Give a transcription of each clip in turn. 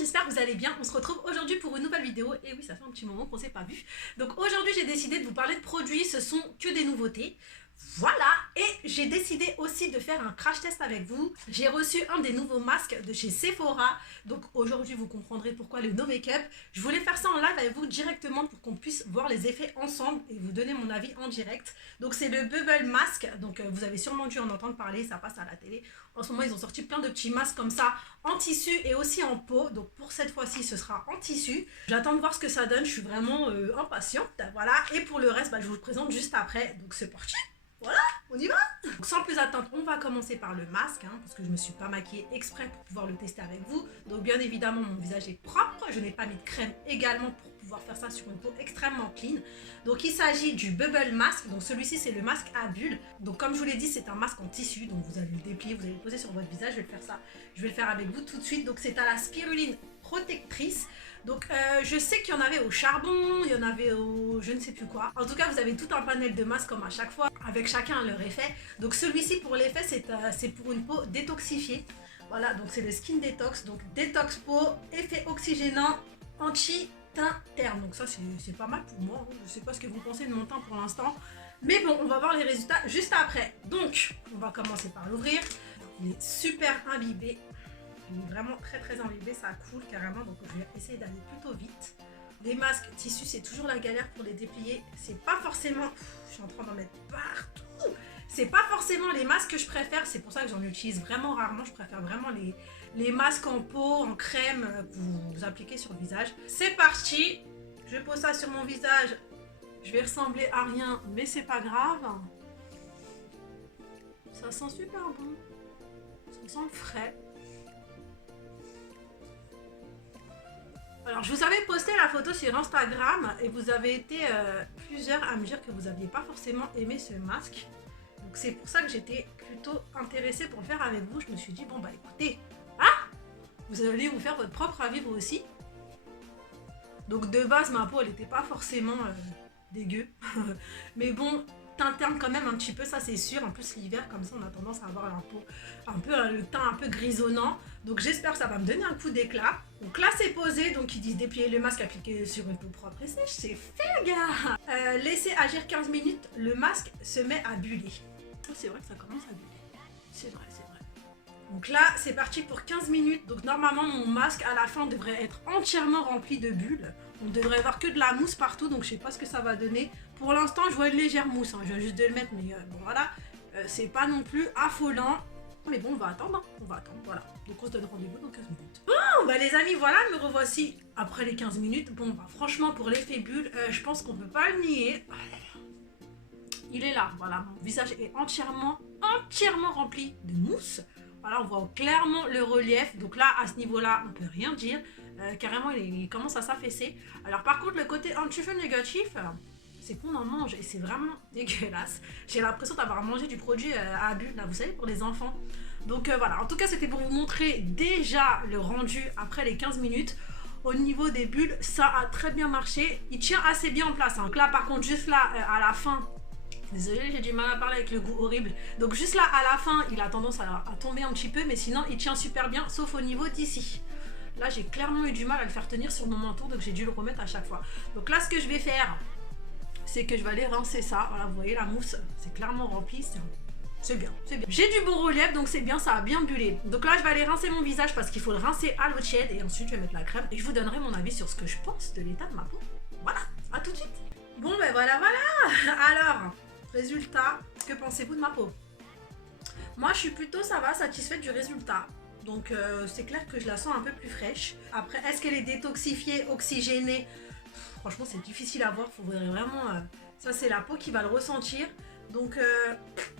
j'espère que vous allez bien. On se retrouve aujourd'hui pour une nouvelle vidéo. Et oui, ça fait un petit moment qu'on ne s'est pas vu. Donc aujourd'hui, j'ai décidé de vous parler de produits. Ce sont que des nouveautés. Voilà, et j'ai décidé aussi de faire un crash test avec vous. J'ai reçu un des nouveaux masques de chez Sephora. Donc aujourd'hui, vous comprendrez pourquoi le No Make-up. Je voulais faire ça en live avec vous directement pour qu'on puisse voir les effets ensemble et vous donner mon avis en direct. Donc c'est le Bubble Mask. Donc vous avez sûrement dû en entendre parler, ça passe à la télé. En ce moment, ils ont sorti plein de petits masques comme ça en tissu et aussi en peau. Donc pour cette fois-ci, ce sera en tissu. J'attends de voir ce que ça donne. Je suis vraiment impatiente. Voilà, et pour le reste, je vous le présente juste après. Donc c'est parti. Voilà, on y va. Donc sans plus attendre, on va commencer par le masque, parce que je ne me suis pas maquillée exprès pour pouvoir le tester avec vous. Donc bien évidemment, mon visage est propre. Je n'ai pas mis de crème également pour pouvoir faire ça sur une peau extrêmement clean. Donc il s'agit du Bubble Mask. Donc celui-ci, c'est le masque à bulles. Donc comme je vous l'ai dit, c'est un masque en tissu. Donc vous allez le déplier, vous allez le poser sur votre visage. Je vais le faire ça. Je vais le faire avec vous tout de suite. Donc c'est à la spiruline protectrice. Donc je sais qu'il y en avait au charbon, il y en avait au je ne sais plus quoi. En tout cas, vous avez tout un panel de masques comme à chaque fois, avec chacun leur effet. Donc celui-ci pour l'effet, c'est pour une peau détoxifiée. Voilà, donc c'est le Skin Detox. Donc détox peau, effet oxygénant, anti-teint terne. Donc ça, c'est pas mal pour moi. Je sais pas ce que vous pensez de mon teint pour l'instant. Mais bon, on va voir les résultats juste après. Donc, on va commencer par l'ouvrir. Il est super imbibé. Il est vraiment très imbibé, ça coule carrément, donc je vais essayer d'aller plutôt vite. Les masques tissus, c'est toujours la galère pour les déplier. C'est pas forcément... je suis en train d'en mettre partout. C'est pas forcément les masques que je préfère, c'est pour ça que j'en utilise vraiment rarement. Je préfère vraiment les masques en peau, en crème, que vous appliquez sur le visage. C'est parti. Je pose ça sur mon visage. Je vais ressembler à rien, mais c'est pas grave. Ça sent super bon. Ça sent le frais. Alors, je vous avais posté la photo sur Instagram et vous avez été plusieurs à me dire que vous n'aviez pas forcément aimé ce masque. Donc, c'est pour ça que j'étais plutôt intéressée pour le faire avec vous. Je me suis dit, bon, écoutez, vous allez vous faire votre propre avis vous aussi. Donc, de base, ma peau, elle n'était pas forcément dégueu. Mais bon, teint terne quand même un petit peu, ça c'est sûr. En plus, l'hiver, comme ça, on a tendance à avoir la peau le teint un peu grisonnant. Donc j'espère que ça va me donner un coup d'éclat. Donc là c'est posé, donc ils disent déplier le masque appliqué sur une peau propre et sèche, c'est fait gars. Laissez agir 15 minutes, le masque se met à buller. Oh, c'est vrai que ça commence à buller. C'est vrai, c'est vrai. Donc là c'est parti pour 15 minutes. Donc normalement mon masque à la fin devrait être entièrement rempli de bulles. On ne devrait avoir que de la mousse partout, donc je sais pas ce que ça va donner. Pour l'instant je vois une légère mousse, je viens juste de le mettre, mais bon voilà. C'est pas non plus affolant. Mais bon, on va attendre, voilà. Donc on se donne rendez-vous dans 15 minutes. Bon, les amis, voilà, me revoici après les 15 minutes. Bon, franchement, pour l'effet bulle, je pense qu'on peut pas le nier. Il est là, voilà, mon visage est entièrement rempli de mousse. Voilà, on voit clairement le relief. Donc là, à ce niveau-là, on peut rien dire. Carrément, il commence à s'affaisser. Alors par contre, le côté un petit peu négatif... c'est qu'on en mange et c'est vraiment dégueulasse. J'ai l'impression d'avoir mangé du produit à bulles, là, vous savez, pour les enfants. Donc voilà, en tout cas, c'était pour vous montrer déjà le rendu après les 15 minutes. Au niveau des bulles, ça a très bien marché. Il tient assez bien en place. Donc là, par contre, juste là, à la fin... Désolée, j'ai du mal à parler avec le goût horrible. Donc juste là, à la fin, il a tendance à tomber un petit peu, mais sinon, il tient super bien, sauf au niveau d'ici. Là, j'ai clairement eu du mal à le faire tenir sur mon menton, donc j'ai dû le remettre à chaque fois. Donc là, ce que je vais faire... c'est que je vais aller rincer ça. Voilà, vous voyez la mousse, c'est clairement rempli. C'est bien, c'est bien. J'ai du bon relief, donc c'est bien, ça a bien bullé. Donc là, je vais aller rincer mon visage parce qu'il faut le rincer à l'eau tiède. Et ensuite, je vais mettre la crème et je vous donnerai mon avis sur ce que je pense de l'état de ma peau. Voilà, à tout de suite. Bon, voilà. Alors, résultat, que pensez-vous de ma peau? Moi, je suis plutôt, ça va, satisfaite du résultat. Donc, c'est clair que je la sens un peu plus fraîche. Après, est-ce qu'elle est détoxifiée, oxygénée? Franchement, c'est difficile à voir, faudrait vraiment... ça, c'est la peau qui va le ressentir. Donc,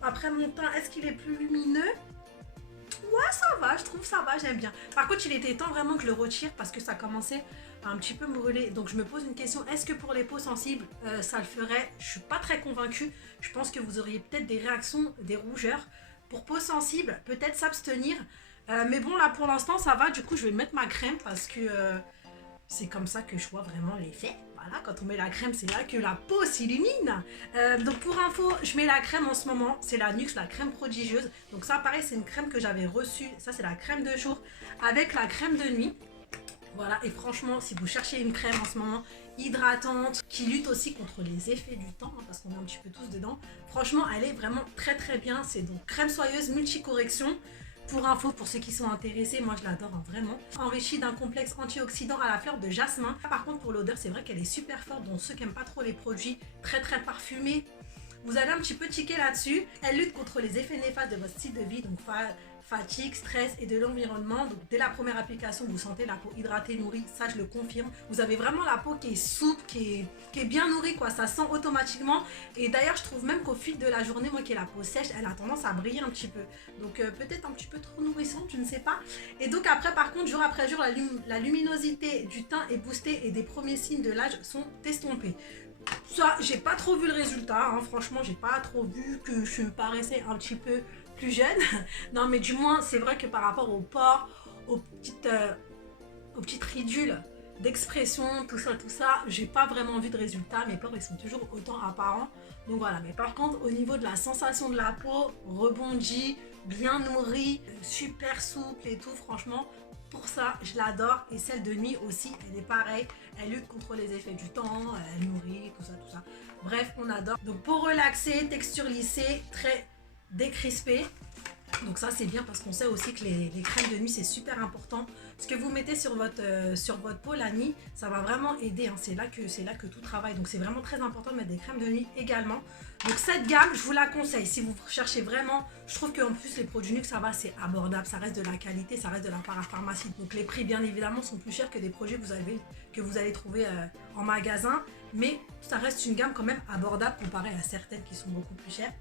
après mon teint, est-ce qu'il est plus lumineux? Ouais, ça va, je trouve ça va, j'aime bien. Par contre, il était temps vraiment que je le retire parce que ça commençait à un petit peu me brûler. Donc, je me pose une question, est-ce que pour les peaux sensibles, ça le ferait? Je suis pas très convaincue. Je pense que vous auriez peut-être des réactions, des rougeurs. Pour peau sensible, peut-être s'abstenir. Mais bon, là, pour l'instant, ça va. Du coup, je vais mettre ma crème parce que... c'est comme ça que je vois vraiment l'effet. Voilà, quand on met la crème, c'est là que la peau s'illumine. Donc pour info, je mets la crème en ce moment. C'est la NYX, la crème prodigieuse. Donc ça, pareil, c'est une crème que j'avais reçue. Ça, c'est la crème de jour avec la crème de nuit. Voilà, et franchement, si vous cherchez une crème en ce moment hydratante, qui lutte aussi contre les effets du temps, hein, parce qu'on est un petit peu tous dedans, franchement, elle est vraiment très très bien. C'est donc crème soyeuse multicorrection. Pour info, pour ceux qui sont intéressés, moi je l'adore hein, vraiment. Enrichie d'un complexe antioxydant à la fleur de jasmin. Par contre, pour l'odeur, c'est vrai qu'elle est super forte. Donc ceux qui n'aiment pas trop les produits très très parfumés, vous allez un petit peu tiquer là-dessus. Elle lutte contre les effets néfastes de votre style de vie, donc fatigue, stress et de l'environnement. Donc dès la première application, vous sentez la peau hydratée, nourrie, ça je le confirme. Vous avez vraiment la peau qui est souple, qui est bien nourrie, quoi. Ça sent automatiquement. Et d'ailleurs, je trouve même qu'au fil de la journée, moi qui ai la peau sèche, elle a tendance à briller un petit peu. Donc peut-être un petit peu trop nourrissante, je ne sais pas. Et donc après, par contre, jour après jour, la luminosité du teint est boostée et des premiers signes de l'âge sont estompés. Ça, j'ai pas trop vu le résultat, hein. Franchement, j'ai pas trop vu que je paraissais un petit peu plus jeune. Non, mais du moins, c'est vrai que par rapport aux pores, aux petites ridules d'expression, tout ça, j'ai pas vraiment vu de résultat. Mes pores, ils sont toujours autant apparents. Donc voilà, mais par contre, au niveau de la sensation de la peau, rebondie, bien nourrie, super souple et tout, franchement, pour ça, je l'adore. Et celle de nuit aussi, elle est pareille. Elle lutte contre les effets du temps, elle nourrit, tout ça. Bref, on adore. Donc pour relaxer, texture lissée, très décrispée. Donc ça c'est bien parce qu'on sait aussi que les crèmes de nuit c'est super important. Ce que vous mettez sur votre peau la nuit, ça va vraiment aider, hein. C'est là que tout travaille. Donc c'est vraiment très important de mettre des crèmes de nuit également. Donc cette gamme, je vous la conseille. Si vous cherchez vraiment, je trouve qu'en plus les produits NUX, ça va, c'est abordable. Ça reste de la qualité, ça reste de la parapharmacie. Donc les prix bien évidemment sont plus chers que des produits que vous allez trouver en magasin. Mais ça reste une gamme quand même abordable comparée à certaines qui sont beaucoup plus chères.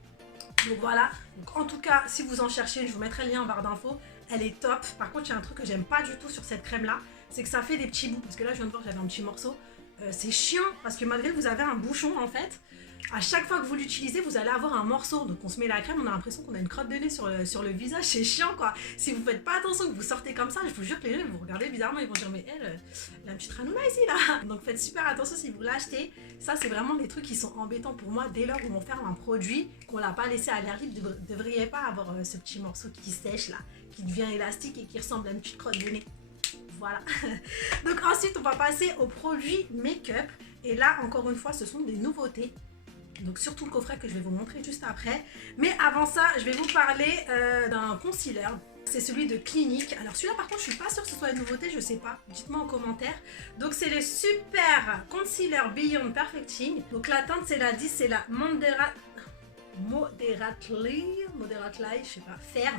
Donc voilà, donc en tout cas si vous en cherchez, je vous mettrai le lien en barre d'infos, elle est top. Par contre il y a un truc que j'aime pas du tout sur cette crème là, c'est que ça fait des petits bouts, parce que là je viens de voir que j'avais un petit morceau. C'est chiant parce que malgré que vous avez un bouchon en fait, à chaque fois que vous l'utilisez vous allez avoir un morceau. Donc on se met la crème, on a l'impression qu'on a une crotte de nez sur le visage, c'est chiant quoi. Si vous faites pas attention, que vous sortez comme ça, je vous jure que les gens vous regardez bizarrement, ils vont dire mais elle a une petite ranouna ici là. Donc faites super attention si vous l'achetez. Ça c'est vraiment des trucs qui sont embêtants pour moi. Dès lors où on ferme un produit, qu'on l'a pas laissé à l'air libre, vous ne devriez pas avoir ce petit morceau qui sèche là, qui devient élastique et qui ressemble à une petite crotte de nez. Voilà. Donc ensuite on va passer aux produits make-up. Et là encore une fois ce sont des nouveautés. Donc surtout le coffret que je vais vous montrer juste après. Mais avant ça, je vais vous parler d'un concealer. C'est celui de Clinique. Alors celui-là par contre, je suis pas sûre que ce soit une nouveauté, je sais pas. Dites-moi en commentaire. Donc c'est le Super Concealer Beyond Perfecting. Donc la teinte c'est la 10, c'est la Moderately, je sais pas, Fair.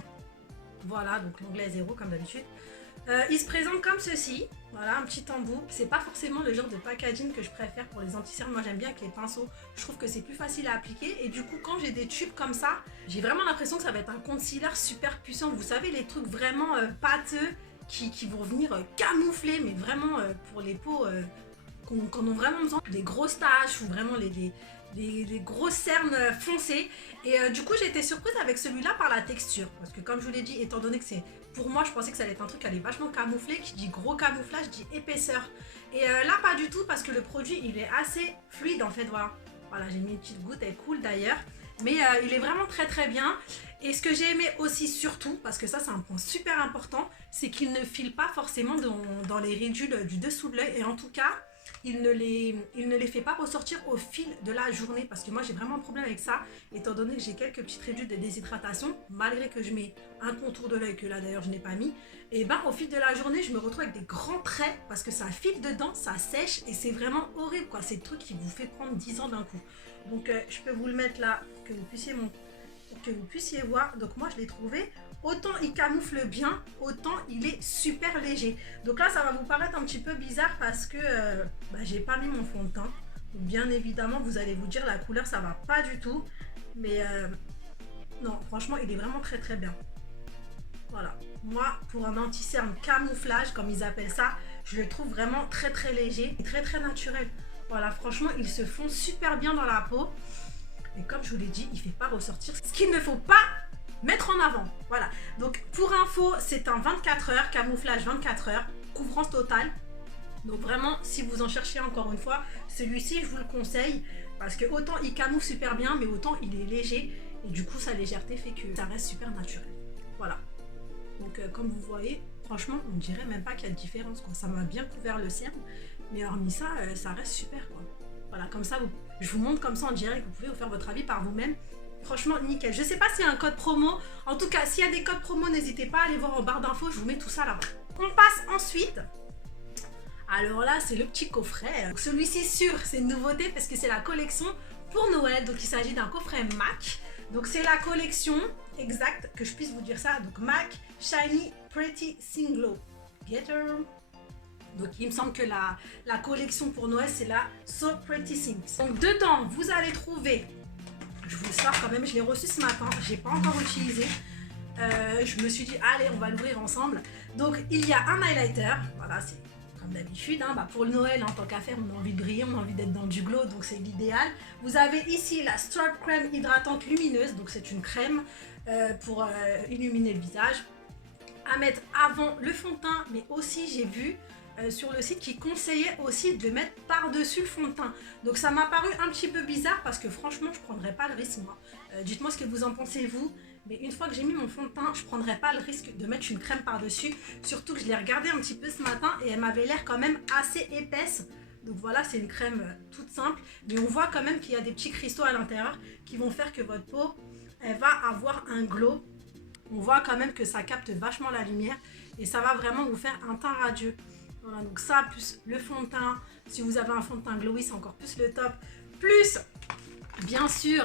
Voilà, donc l'onglet 0 comme d'habitude. Il se présente comme ceci, voilà, un petit embout. C'est pas forcément le genre de packaging que je préfère pour les anti-cernes. Moi j'aime bien avec les pinceaux, je trouve que c'est plus facile à appliquer. Et du coup quand j'ai des tubes comme ça, j'ai vraiment l'impression que ça va être un concealer super puissant. Vous savez les trucs vraiment pâteux qui vont venir camoufler, mais vraiment pour les peaux qu'on a vraiment besoin. Des grosses taches ou vraiment les grosses cernes foncées. Et du coup j'ai été surprise avec celui-là par la texture, parce que comme je vous l'ai dit, étant donné que c'est, pour moi je pensais que ça allait être un truc qui allait vachement camoufler, qui dit gros camouflage dit épaisseur, et là pas du tout, parce que le produit il est assez fluide en fait. Voilà, j'ai mis une petite goutte, elle est cool d'ailleurs, mais il est vraiment très très bien. Et ce que j'ai aimé aussi surtout, parce que ça c'est un point super important, c'est qu'il ne file pas forcément dans les ridules du dessous de l'œil, et en tout cas il ne les fait pas ressortir au fil de la journée, parce que moi j'ai vraiment un problème avec ça, étant donné que j'ai quelques petites ridules de déshydratation, malgré que je mets un contour de l'œil que là d'ailleurs je n'ai pas mis. Et ben au fil de la journée je me retrouve avec des grands traits parce que ça file dedans, ça sèche et c'est vraiment horrible quoi. C'est le truc qui vous fait prendre 10 ans d'un coup. Donc je peux vous le mettre là pour que vous puissiez voir. Donc moi je l'ai trouvé, autant il camoufle bien, autant il est super léger. Donc là ça va vous paraître un petit peu bizarre parce que j'ai pas mis mon fond de teint. Donc, bien évidemment vous allez vous dire la couleur ça va pas du tout, mais non franchement il est vraiment très très bien. Voilà, moi pour un anti-cerne camouflage comme ils appellent ça, je le trouve vraiment très très léger et très très naturel. Voilà, franchement ils se font super bien dans la peau. Et comme je vous l'ai dit, il ne fait pas ressortir ce qu'il ne faut pas mettre en avant. Voilà. Donc pour info, c'est un 24 heures, camouflage 24 heures, couvrance totale. Donc vraiment, si vous en cherchez encore une fois, celui-ci, je vous le conseille. Parce que autant il camoufle super bien, mais autant il est léger. Et du coup, sa légèreté fait que ça reste super naturel. Voilà. Donc comme vous voyez, Franchement, on dirait même pas qu'il y a de différence, quoi. Ça m'a bien couvert le cerne, mais hormis ça, ça reste super, quoi. Voilà, comme ça, je vous montre comme ça en direct, vous pouvez vous faire votre avis par vous-même. Franchement, nickel. Je sais pas s'il y a un code promo. En tout cas, s'il y a des codes promo, n'hésitez pas à aller voir en barre d'infos, je vous mets tout ça là-bas. On passe ensuite. Alors là, c'est le petit coffret. Celui-ci, sûr, c'est une nouveauté parce que c'est la collection pour Noël. Donc, il s'agit d'un coffret MAC. Donc, c'est la collection exacte, que je puisse vous dire ça. Donc, MAC Shiny Pretty Singlow. Getter. Donc, il me semble que la collection pour Noël, c'est la So Pretty Things. Donc, dedans, vous allez trouver... Je vous le sors quand même, je l'ai reçu ce matin. Je n'ai pas encore utilisé. Je me suis dit, allez, on va l'ouvrir ensemble. Donc, il y a un highlighter. Voilà, c'est... Comme d'habitude, hein, pour le Noël, en tant qu'affaire, on a envie de briller, on a envie d'être dans du glow, donc c'est l'idéal. Vous avez ici la Strap Crème hydratante lumineuse, donc c'est une crème pour illuminer le visage. À mettre avant le fond de teint, mais aussi j'ai vu sur le site qui conseillait aussi de le mettre par-dessus le fond de teint. Donc ça m'a paru un petit peu bizarre parce que franchement, je ne prendrais pas le risque moi. Dites-moi ce que vous en pensez vous. Mais une fois que j'ai mis mon fond de teint, je ne prendrais pas le risque de mettre une crème par-dessus. Surtout que je l'ai regardée un petit peu ce matin et elle m'avait l'air quand même assez épaisse. Donc voilà, c'est une crème toute simple. Mais on voit quand même qu'il y a des petits cristaux à l'intérieur qui vont faire que votre peau, elle va avoir un glow. On voit quand même que ça capte vachement la lumière et ça va vraiment vous faire un teint radieux. Voilà, donc ça, plus le fond de teint. Si vous avez un fond de teint glowy, c'est encore plus le top. Plus, bien sûr...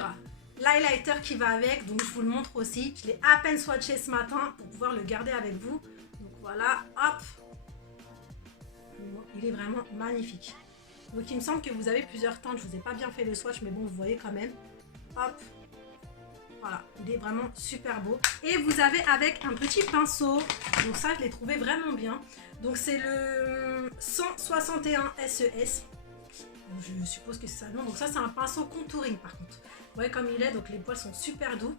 l'highlighter qui va avec, donc je vous le montre aussi. Je l'ai à peine swatché ce matin pour pouvoir le garder avec vous. Donc voilà, hop. Il est vraiment magnifique. Donc il me semble que vous avez plusieurs teintes. Je vous ai pas bien fait le swatch, mais bon, vous voyez quand même. Hop. Voilà, il est vraiment super beau. Et vous avez avec un petit pinceau. Donc ça, je l'ai trouvé vraiment bien. Donc c'est le 161 SES. Je suppose que c'est ça le nom. Donc ça, c'est un pinceau contouring par contre. Vous voyez comme il est, donc les poils sont super doux.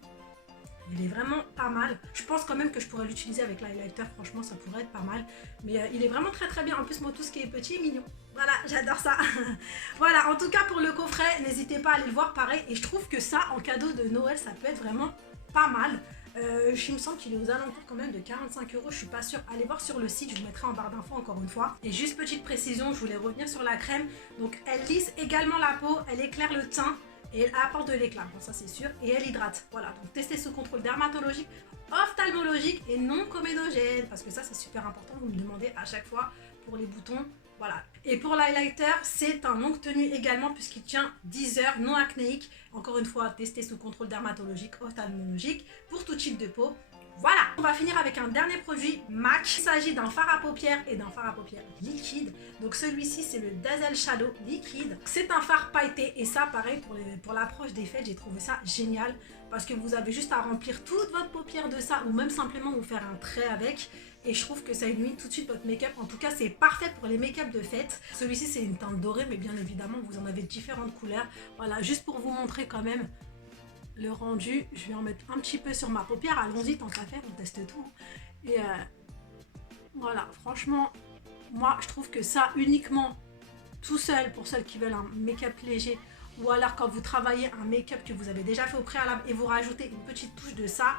Il est vraiment pas mal. Je pense quand même que je pourrais l'utiliser avec l'highlighter. Franchement, ça pourrait être pas mal. Mais il est vraiment très très bien. En plus, moi, tout ce qui est petit est mignon. Voilà, j'adore ça. Voilà, en tout cas, pour le coffret, n'hésitez pas à aller le voir pareil. Et je trouve que ça, en cadeau de Noël, ça peut être vraiment pas mal. Il me semble qu'il est aux alentours quand même de 45 €. Je suis pas sûre. Allez voir sur le site, je vous mettrai en barre d'infos encore une fois. Et juste petite précision, je voulais revenir sur la crème. Donc, elle lisse également la peau, elle éclaire le teint. Et elle apporte de l'éclat, bon ça c'est sûr, et elle hydrate. Voilà, donc testez sous contrôle dermatologique, ophtalmologique et non comédogène, parce que ça c'est super important, vous me demandez à chaque fois pour les boutons. Voilà. Et pour l'highlighter, c'est un longue tenue également puisqu'il tient 10 heures, non acnéique. Encore une fois, testé sous contrôle dermatologique, ophtalmologique, pour tout type de peau. Voilà, on va finir avec un dernier produit MAC. Il s'agit d'un fard à paupières et d'un fard à paupières liquide. Donc celui-ci, c'est le Dazzle Shadow liquide. C'est un fard pailleté et ça, pareil, pour l'approche des fêtes, j'ai trouvé ça génial parce que vous avez juste à remplir toute votre paupière de ça ou même simplement vous faire un trait avec. Et je trouve que ça illumine tout de suite votre make-up. En tout cas, c'est parfait pour les make-up de fête. Celui-ci, c'est une teinte dorée, mais bien évidemment, vous en avez différentes couleurs. Voilà, juste pour vous montrer quand même le rendu, je vais en mettre un petit peu sur ma paupière. Allons-y, tant qu'à faire, on teste tout. Et voilà, franchement, moi je trouve que ça uniquement tout seul pour celles qui veulent un make-up léger, ou alors quand vous travaillez un make-up que vous avez déjà fait au préalable et vous rajoutez une petite touche de ça,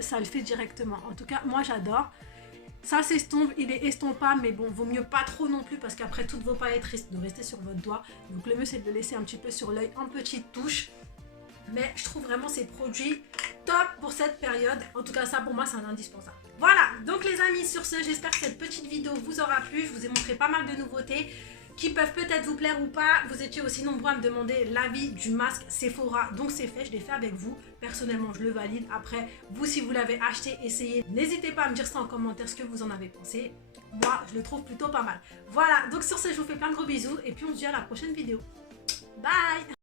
ça le fait directement. En tout cas, moi j'adore. Ça s'estompe, il est estompable, mais bon, vaut mieux pas trop non plus parce qu'après toutes vos paillettes risquent de rester sur votre doigt. Donc le mieux c'est de le laisser un petit peu sur l'œil en petite touche. Mais je trouve vraiment ces produits top pour cette période. En tout cas, ça pour moi, c'est un indispensable. Voilà, donc les amis, sur ce, j'espère que cette petite vidéo vous aura plu. Je vous ai montré pas mal de nouveautés qui peuvent peut-être vous plaire ou pas. Vous étiez aussi nombreux à me demander l'avis du masque Sephora. Donc c'est fait, je l'ai fait avec vous. Personnellement, je le valide. Après, vous, si vous l'avez acheté, essayez. N'hésitez pas à me dire ça en commentaire ce que vous en avez pensé. Moi, je le trouve plutôt pas mal. Voilà, donc sur ce, je vous fais plein de gros bisous. Et puis on se dit à la prochaine vidéo. Bye!